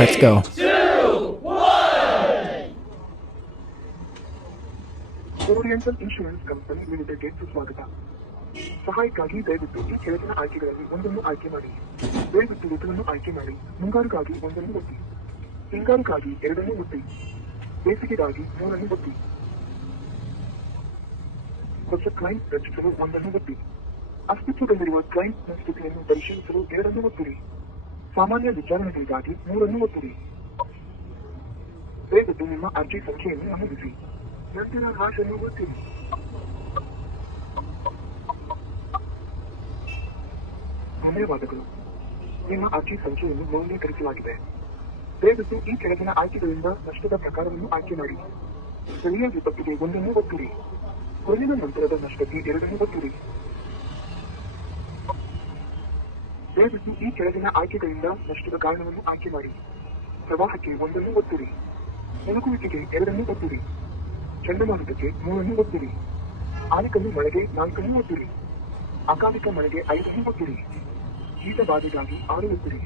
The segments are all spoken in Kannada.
Let's go. Oriental insurance company ಲಿಮಿಟೆಡ್ಗೆ ಸುಸ್ವಾಗತ. ಸಹಾಯಕ್ಕಾಗಿ ದಯವಿಟ್ಟು ಈ ಕೆಳಗಿನ ಆಯ್ಕೆಗಳಲ್ಲಿ ಒಂದನ್ನು ಆಯ್ಕೆ ಮಾಡಿ. ದಯವಿಟ್ಟು ಋತುವನ್ನು ಆಯ್ಕೆ ಮಾಡಿ. ಮುಂಗಾರುಗಾಗಿ ಒಂದನ್ನು ಒತ್ತಿ. ಹಿಂಗಾರುಗಾಗಿ ಎರಡನ್ನು ಒತ್ತಿ. ಬೇಸಿಗೆಗಾಗಿ ಮೂರನ್ನು ಒತ್ತಿ. ಹೊಸ ಕ್ಲೈಂಟ್ ರಚಿಸಲು ಒಂದನ್ನು ಒತ್ತಿ. ಅಸ್ತಿತ್ವದಲ್ಲಿರುವ ಕ್ಲೈಂಟ್ನ ಸ್ಥಿತಿಯನ್ನು ಪರಿಶೀಲಿಸಲು ಎರಡನ್ನು ಒತ್ತಿರಿ. ಸಾಮಾನ್ಯ ವಿಚಾರಣೆಗಳಿಗಾಗಿ ಮೂರನ್ನು ಒತ್ತಿರಿ. ದಯವಿಟ್ಟು ನಿಮ್ಮ ಅರ್ಜಿ ಸಂಖ್ಯೆಯನ್ನು ನಮೂದಿಸಿ ನಂತರ ಹಾಸನ್ನು ಒತ್ತಿರಿ. ಧನ್ಯವಾದಗಳು. ನಿಮ್ಮ ಅರ್ಜಿ ಸಂಖ್ಯೆಯನ್ನು ಮೌಲ್ಯೀಕರಿಸಲಾಗಿದೆ. ದಯವಿಟ್ಟು ಈ ಕೆಳಗಿನ ಆಯ್ಕೆಗಳಿಂದ ನಷ್ಟದ ಪ್ರಕಾರವನ್ನು ಆಯ್ಕೆ ಮಾಡಿ. ಸ್ಥಳೀಯ ವಿಪತ್ತಿಗೆ ಒಂದನ್ನು ಒತ್ತಿರಿ. ಕೊನೆಯ ನಂತರದ ನಷ್ಟಕ್ಕೆ ಎರಡನ್ನು ಒತ್ತಿರಿ. ದಯವಿಟ್ಟು ಈ ಕೆಳಗಿನ ಆಯ್ಕೆಗಳಿಂದ ನಷ್ಟದ ಕಾರಣವನ್ನು ಆಯ್ಕೆ ಮಾಡಿ. ಪ್ರವಾಹಕ್ಕೆ ಒಂದನ್ನು ಒತ್ತಿರಿ. ಮುಳುಗುವಿಕೆಗೆ ಎರಡನ್ನು ಒತ್ತಿರಿ. ಚಂಡಮಾರುತಕ್ಕೆ ಮೂರನ್ನು ಒತ್ತಿರಿ. ಆಲಿಕಲ್ಲು ಮಳೆಗೆ ನಾಲ್ಕನ್ನು ಒತ್ತಿರಿ. ಅಕಾಲಿಕ ಮಳೆಗೆ ಐದನ್ನು ಒತ್ತಿರಿ. ಶೀತ ಬಾಧೆಗಾಗಿ ಆರು ಒತ್ತಿರಿ.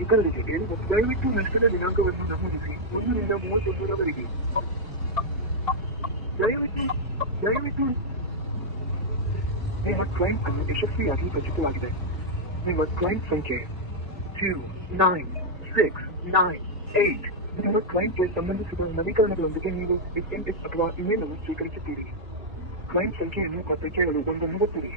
ಇತರರಿಗೆ ಏಳು. ದಯವಿಟ್ಟು ನಷ್ಟದ ದಿನಾಂಕವನ್ನು ನಮೂದಿಸಿ ಒಂದರಿಂದ ಮೂವತ್ತೊಂದರವರೆಗೆ. ದಯವಿಟ್ಟು ದಯವಿಟ್ಟು ನಿಮ್ಮ ಕ್ಲೈಂಟ್ ಅನ್ನು ಯಶಸ್ವಿಯಾಗಿ ರಚಿಸಲಾಗಿದೆ ನಿಮ್ಮ ಕ್ಲೈಂಟ್ ಸಂಖ್ಯೆ two nine six nine eight ನಿಮ್ಮ ಕ್ಲೈಂಟ್ಗೆ ಸಂಬಂಧಿಸಿದ ನವೀಕರಣಗಳೊಂದಿಗೆ ನೀವು ಎಸ್ಎಂಎಸ್ ಅಥವಾ ಇಮೇಲ್ ಅನ್ನು ಸ್ವೀಕರಿಸುತ್ತೀರಿ ಕ್ಲೈಂಟ್ ಸಂಖ್ಯೆಯನ್ನು ಮತ್ತೆ ಕೇಳಲು ಒಂದನ್ನು ಒತ್ತಿರಿ